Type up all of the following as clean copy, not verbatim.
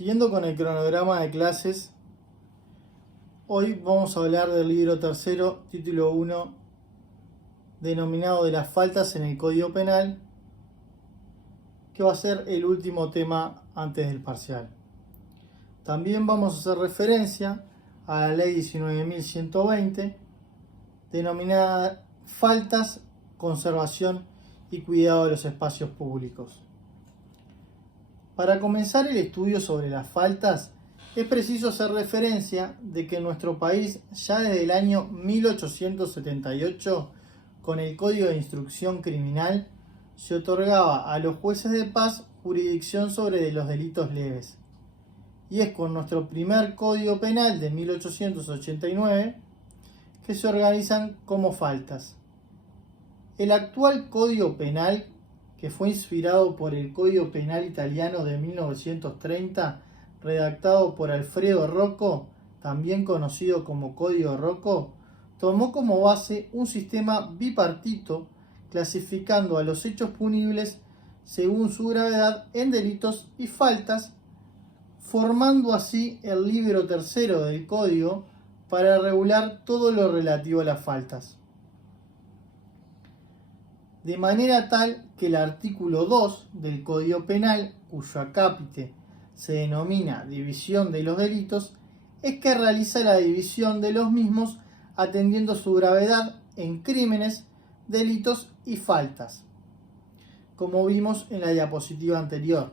Siguiendo con el cronograma de clases, hoy vamos a hablar del libro tercero, título 1, denominado de las faltas en el Código Penal, que va a ser el último tema antes del parcial. También vamos a hacer referencia a la ley 19.120, denominada faltas, conservación y cuidado de los espacios públicos. Para comenzar el estudio sobre las faltas, es preciso hacer referencia de que en nuestro país, ya desde el año 1878, con el Código de Instrucción Criminal, se otorgaba a los jueces de paz jurisdicción sobre los delitos leves. Y es con nuestro primer Código Penal de 1889 que se organizan como faltas. El actual Código Penal, que fue inspirado por el Código Penal italiano de 1930, redactado por Alfredo Rocco, también conocido como Código Rocco, tomó como base un sistema bipartito clasificando a los hechos punibles según su gravedad en delitos y faltas, formando así el libro tercero del Código para regular todo lo relativo a las faltas. De manera tal que el artículo 2 del Código Penal, cuyo acápite se denomina división de los delitos, es que realiza la división de los mismos atendiendo su gravedad en crímenes, delitos y faltas, como vimos en la diapositiva anterior.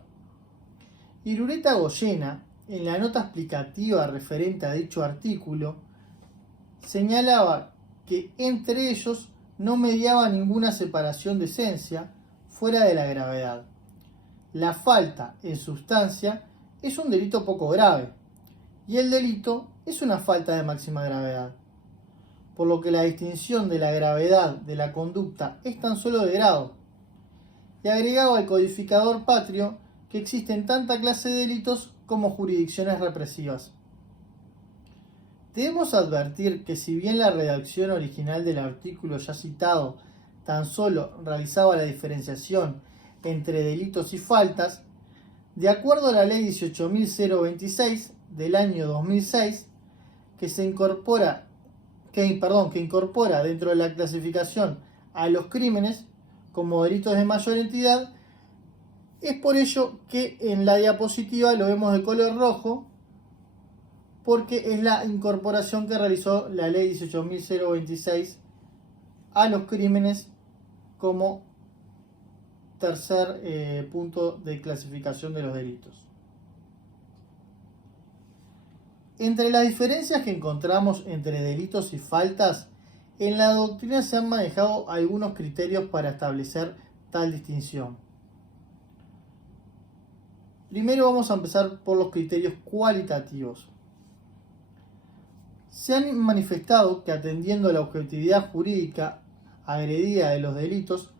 Irureta Goyena, en la nota explicativa referente a dicho artículo, señalaba que entre ellos no mediaba ninguna separación de esencia fuera de la gravedad. La falta, en sustancia, es un delito poco grave, y el delito es una falta de máxima gravedad, por lo que la distinción de la gravedad de la conducta es tan solo de grado. Y agregaba al codificador patrio que existen tanta clase de delitos como jurisdicciones represivas. Debemos advertir que si bien la redacción original del artículo ya citado tan solo realizaba la diferenciación entre delitos y faltas, de acuerdo a la ley 18.026 del año 2006, que incorpora dentro de la clasificación a los crímenes como delitos de mayor entidad, es por ello que en la diapositiva lo vemos de color rojo, porque es la incorporación que realizó la ley 18.026 a los crímenes como tercer punto de clasificación de los delitos. Entre las diferencias que encontramos entre delitos y faltas, en la doctrina se han manejado algunos criterios para establecer tal distinción. Primero vamos a empezar por los criterios cualitativos. Se han manifestado que atendiendo a la objetividad jurídica agredida de los delitos,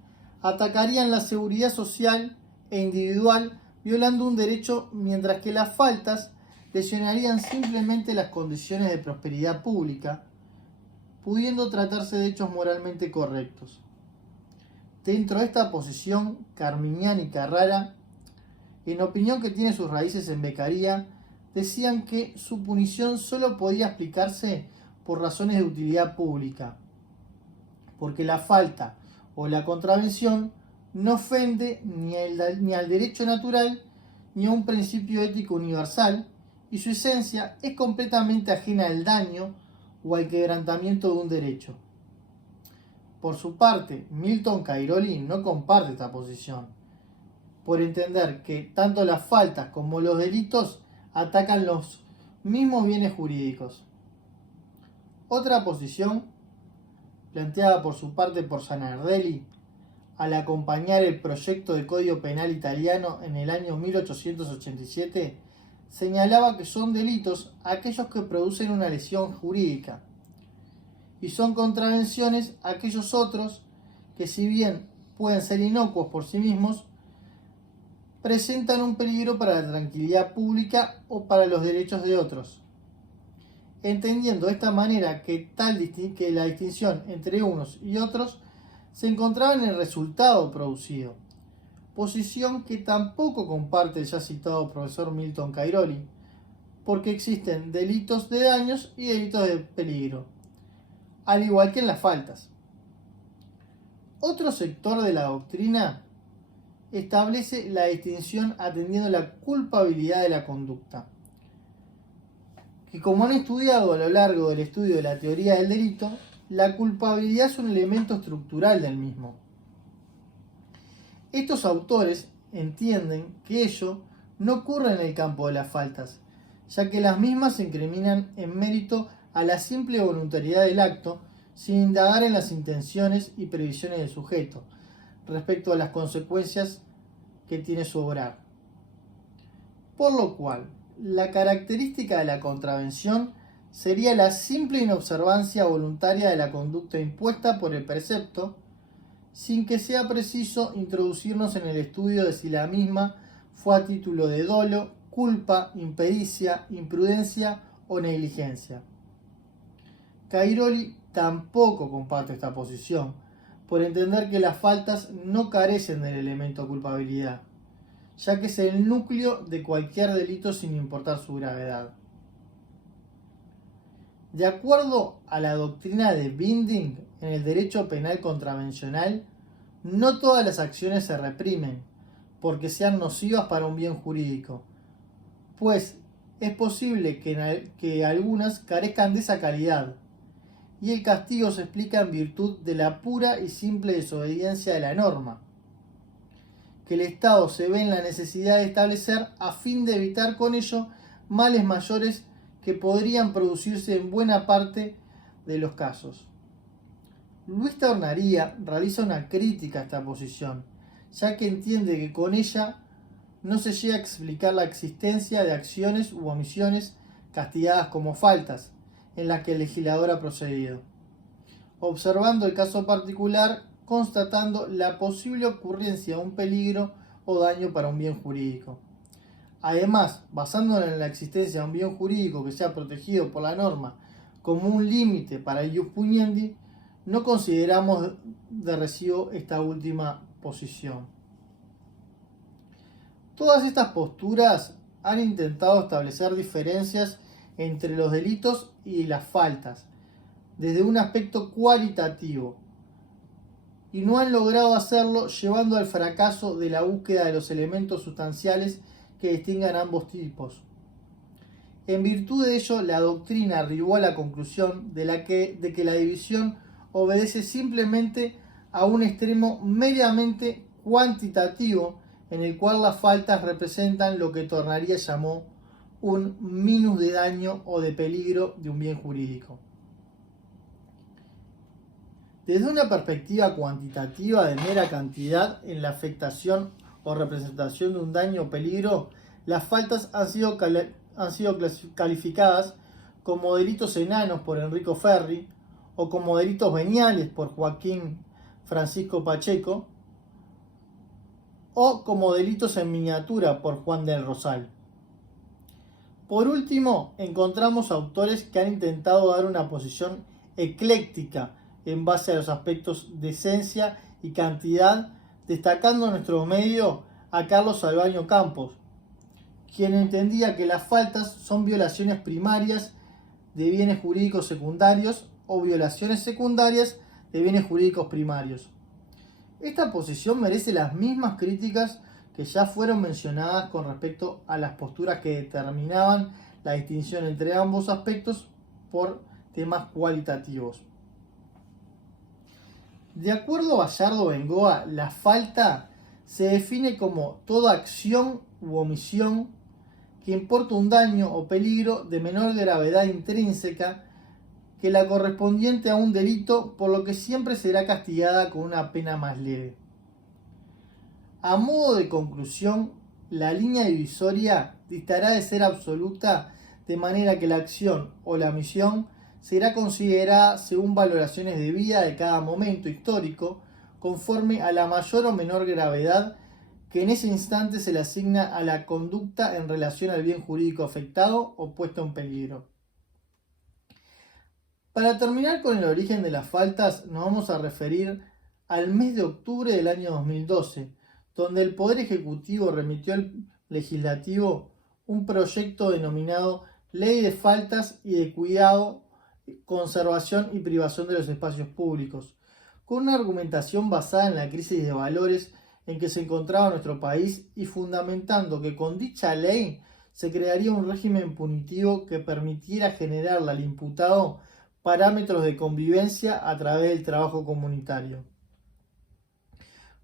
atacarían la seguridad social e individual violando un derecho, mientras que las faltas lesionarían simplemente las condiciones de prosperidad pública, pudiendo tratarse de hechos moralmente correctos. Dentro de esta posición, Carmiñán y Carrara, en opinión que tiene sus raíces en Beccaria, decían que su punición solo podía explicarse por razones de utilidad pública, porque la falta o la contravención no ofende ni al derecho natural ni a un principio ético universal, y su esencia es completamente ajena al daño o al quebrantamiento de un derecho. Por su parte, Milton Cairoli no comparte esta posición, por entender que tanto las faltas como los delitos atacan los mismos bienes jurídicos. Otra posición, planteada por su parte por Zanardelli, al acompañar el proyecto de Código Penal italiano en el año 1887, señalaba que son delitos aquellos que producen una lesión jurídica, y son contravenciones aquellos otros que, si bien pueden ser inocuos por sí mismos, presentan un peligro para la tranquilidad pública o para los derechos de otros, entendiendo de esta manera que la distinción entre unos y otros se encontraba en el resultado producido, posición que tampoco comparte el ya citado profesor Milton Cairoli, porque existen delitos de daños y delitos de peligro, al igual que en las faltas. Otro sector de la doctrina establece la distinción atendiendo la culpabilidad de la conducta, que como han estudiado a lo largo del estudio de la teoría del delito, la culpabilidad es un elemento estructural del mismo. Estos autores entienden que ello no ocurre en el campo de las faltas, ya que las mismas se incriminan en mérito a la simple voluntariedad del acto, sin indagar en las intenciones y previsiones del sujeto, respecto a las consecuencias que tiene su obrar. Por lo cual, la característica de la contravención sería la simple inobservancia voluntaria de la conducta impuesta por el precepto, sin que sea preciso introducirnos en el estudio de si la misma fue a título de dolo, culpa, impericia, imprudencia o negligencia. Cairoli tampoco comparte esta posición, por entender que las faltas no carecen del elemento culpabilidad, ya que es el núcleo de cualquier delito sin importar su gravedad. De acuerdo a la doctrina de Binding, en el derecho penal contravencional, no todas las acciones se reprimen porque sean nocivas para un bien jurídico, pues es posible que algunas carezcan de esa calidad, y el castigo se explica en virtud de la pura y simple desobediencia de la norma, que el Estado se ve en la necesidad de establecer a fin de evitar con ello males mayores que podrían producirse en buena parte de los casos. Luis Tornaría realiza una crítica a esta posición, ya que entiende que con ella no se llega a explicar la existencia de acciones u omisiones castigadas como faltas, en las que el legislador ha procedido, observando el caso particular, constatando la posible ocurrencia de un peligro o daño para un bien jurídico. Además, basándonos en la existencia de un bien jurídico que sea protegido por la norma como un límite para el ius puniendi, no consideramos de recibo esta última posición. Todas estas posturas han intentado establecer diferencias entre los delitos y las faltas, desde un aspecto cualitativo, y no han logrado hacerlo llevando al fracaso de la búsqueda de los elementos sustanciales que distingan ambos tipos. En virtud de ello, la doctrina arribó a la conclusión de que la división obedece simplemente a un extremo meramente cuantitativo, en el cual las faltas representan lo que Tornaría llamó un minus de daño o de peligro de un bien jurídico. Desde una perspectiva cuantitativa de mera cantidad en la afectación o representación de un daño o peligro, las faltas han sido calificadas como delitos enanos por Enrico Ferri o como delitos veniales por Joaquín Francisco Pacheco o como delitos en miniatura por Juan del Rosal. Por último, encontramos autores que han intentado dar una posición ecléctica en base a los aspectos de esencia y cantidad, destacando en nuestro medio a Carlos Albaño Campos, quien entendía que las faltas son violaciones primarias de bienes jurídicos secundarios o violaciones secundarias de bienes jurídicos primarios. Esta posición merece las mismas críticas que ya fueron mencionadas con respecto a las posturas que determinaban la distinción entre ambos aspectos por temas cualitativos. De acuerdo a Gallardo Bengoa, la falta se define como toda acción u omisión que importa un daño o peligro de menor gravedad intrínseca que la correspondiente a un delito, por lo que siempre será castigada con una pena más leve. A modo de conclusión, la línea divisoria distará de ser absoluta, de manera que la acción o la omisión será considerada según valoraciones de vida de cada momento histórico, conforme a la mayor o menor gravedad que en ese instante se le asigna a la conducta en relación al bien jurídico afectado o puesto en peligro. Para terminar con el origen de las faltas, nos vamos a referir al mes de octubre del año 2012, donde el Poder Ejecutivo remitió al Legislativo un proyecto denominado Ley de Faltas y de Cuidado, Conservación y Privación de los Espacios Públicos, con una argumentación basada en la crisis de valores en que se encontraba nuestro país y fundamentando que con dicha ley se crearía un régimen punitivo que permitiera generarle al imputado parámetros de convivencia a través del trabajo comunitario.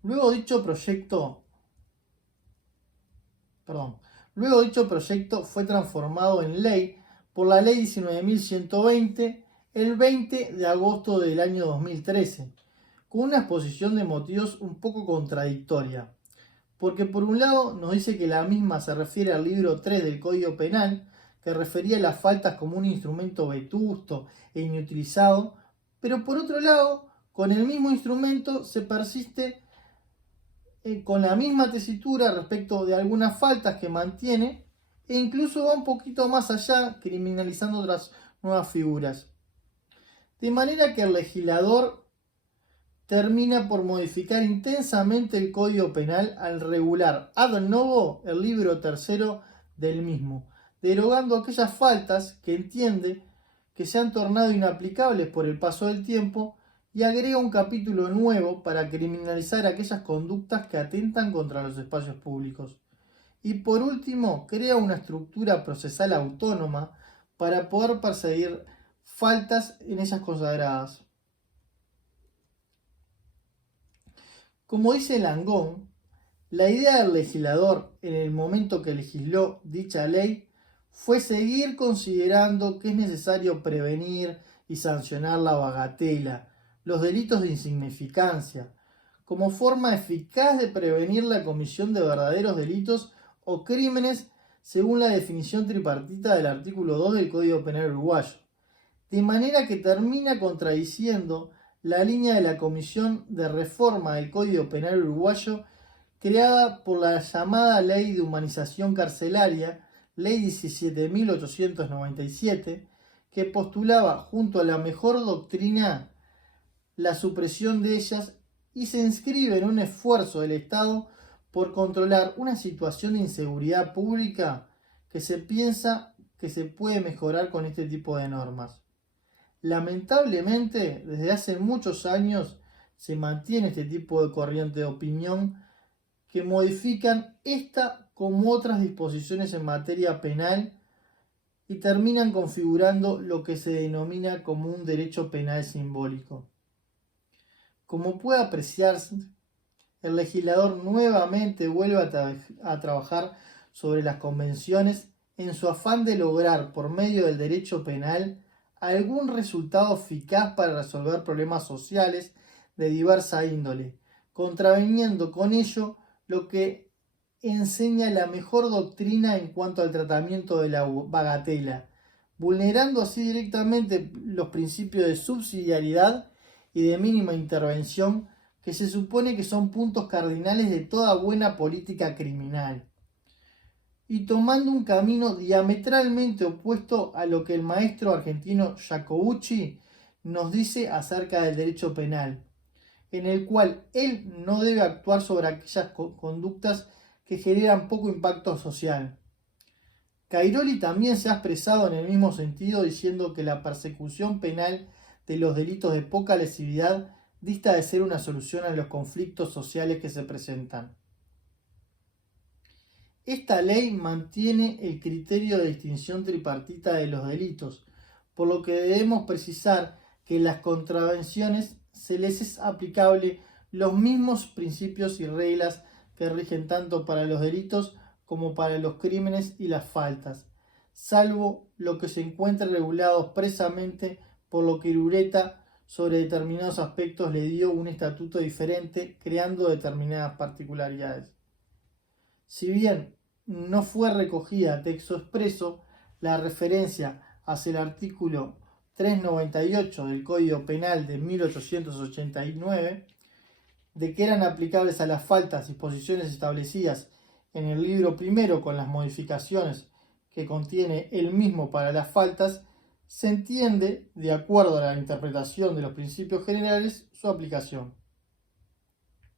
Luego dicho proyecto fue transformado en ley por la Ley 19.120 el 20 de agosto del año 2013, con una exposición de motivos un poco contradictoria, porque por un lado nos dice que la misma se refiere al libro 3 del Código Penal, que refería a las faltas como un instrumento vetusto e inutilizado, pero por otro lado, con el mismo instrumento se persiste con la misma tesitura respecto de algunas faltas que mantiene e incluso va un poquito más allá, criminalizando otras nuevas figuras. De manera que el legislador termina por modificar intensamente el Código Penal al regular ad novo el libro tercero del mismo, derogando aquellas faltas que entiende que se han tornado inaplicables por el paso del tiempo y agrega un capítulo nuevo para criminalizar aquellas conductas que atentan contra los espacios públicos. Y por último, crea una estructura procesal autónoma para poder perseguir faltas en ellas consagradas. Como dice Langón, la idea del legislador en el momento que legisló dicha ley fue seguir considerando que es necesario prevenir y sancionar la bagatela, los delitos de insignificancia, como forma eficaz de prevenir la comisión de verdaderos delitos o crímenes según la definición tripartita del artículo 2 del Código Penal uruguayo, de manera que termina contradiciendo la línea de la Comisión de Reforma del Código Penal uruguayo creada por la llamada Ley de Humanización Carcelaria, Ley 17.897, que postulaba junto a la mejor doctrina la supresión de ellas y se inscribe en un esfuerzo del Estado por controlar una situación de inseguridad pública que se piensa que se puede mejorar con este tipo de normas. Lamentablemente, desde hace muchos años se mantiene este tipo de corriente de opinión que modifican esta como otras disposiciones en materia penal y terminan configurando lo que se denomina como un derecho penal simbólico. Como puede apreciarse, el legislador nuevamente vuelve a trabajar sobre las convenciones en su afán de lograr por medio del derecho penal algún resultado eficaz para resolver problemas sociales de diversa índole, contraviniendo con ello lo que enseña la mejor doctrina en cuanto al tratamiento de la bagatela, vulnerando así directamente los principios de subsidiariedad y de mínima intervención que se supone que son puntos cardinales de toda buena política criminal, y tomando un camino diametralmente opuesto a lo que el maestro argentino Jacobacci nos dice acerca del derecho penal, en el cual él no debe actuar sobre aquellas conductas que generan poco impacto social. Cairoli también se ha expresado en el mismo sentido diciendo que la persecución penal de los delitos de poca lesividad dista de ser una solución a los conflictos sociales que se presentan. Esta ley mantiene el criterio de distinción tripartita de los delitos, por lo que debemos precisar que en las contravenciones se les es aplicable los mismos principios y reglas que rigen tanto para los delitos como para los crímenes y las faltas, salvo lo que se encuentre regulado expresamente por lo que Irureta sobre determinados aspectos le dio un estatuto diferente, creando determinadas particularidades. Si bien no fue recogida a texto expreso, la referencia hacia el artículo 398 del Código Penal de 1889, de que eran aplicables a las faltas disposiciones establecidas en el libro primero con las modificaciones que contiene el mismo para las faltas, se entiende, de acuerdo a la interpretación de los principios generales, su aplicación.